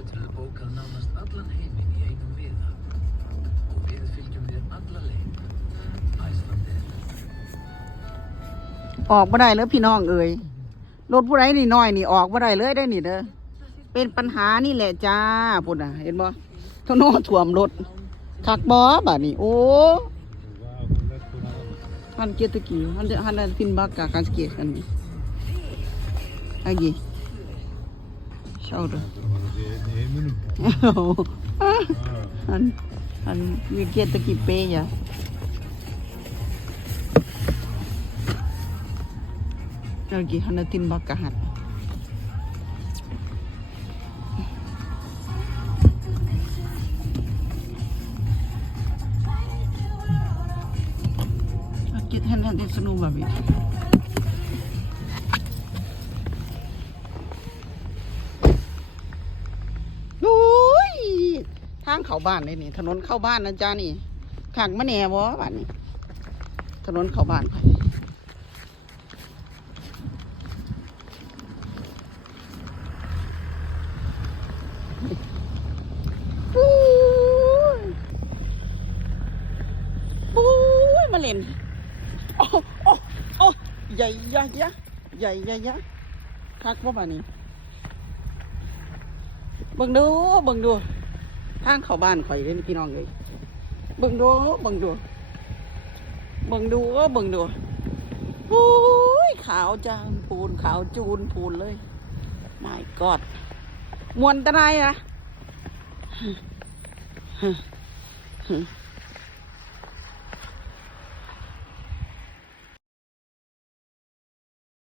geturðu bókað nánast allan heiminn í einum miða og við fylgjum þér alla leið Æslandir ออกไม่ได้เลยพี่น้องเอ๋ยรถผู้ใดนี่น้อยนี่ออกไม่ได้เลยได้นี่เด้อเป็นปัญหานี่แหละจ้าพุ่นน่ะเห็นบ่ทโนถ่วมรถคักบ่บัดนี้โอ้ฮันเกียรตะกี้ฮันฮันฟินบักกาคันเกียกันนี่อะกี thôi rồi anh shoulder. oh. and, and you get the kipeya. Lagi hana timbak kahat. Get hana din sunu babit. างเข้าบ้านเลยนี่ ถนนเข้าบ้านนะจ๊ะนี่ขังมะแหน่บ่บ้านนี้ถนนเข้าบ้านไปปุ้ยปุ้ยมาเล่นโอ้โอ้โอ้ใหญ่ยะยะใหญ่ยะยะคักบ่บ้านนี้เบิ่งดูเบิ่งดู ทางเข้าบ้านข่อยเลยพี่น้องเลยเบิ่งดูเบิ่งดูเบิ่งดูเบิ่งดูโอ้ยขาวจางปูนขาวจูนปูนเลยไม่กอดมวนตะไนอะ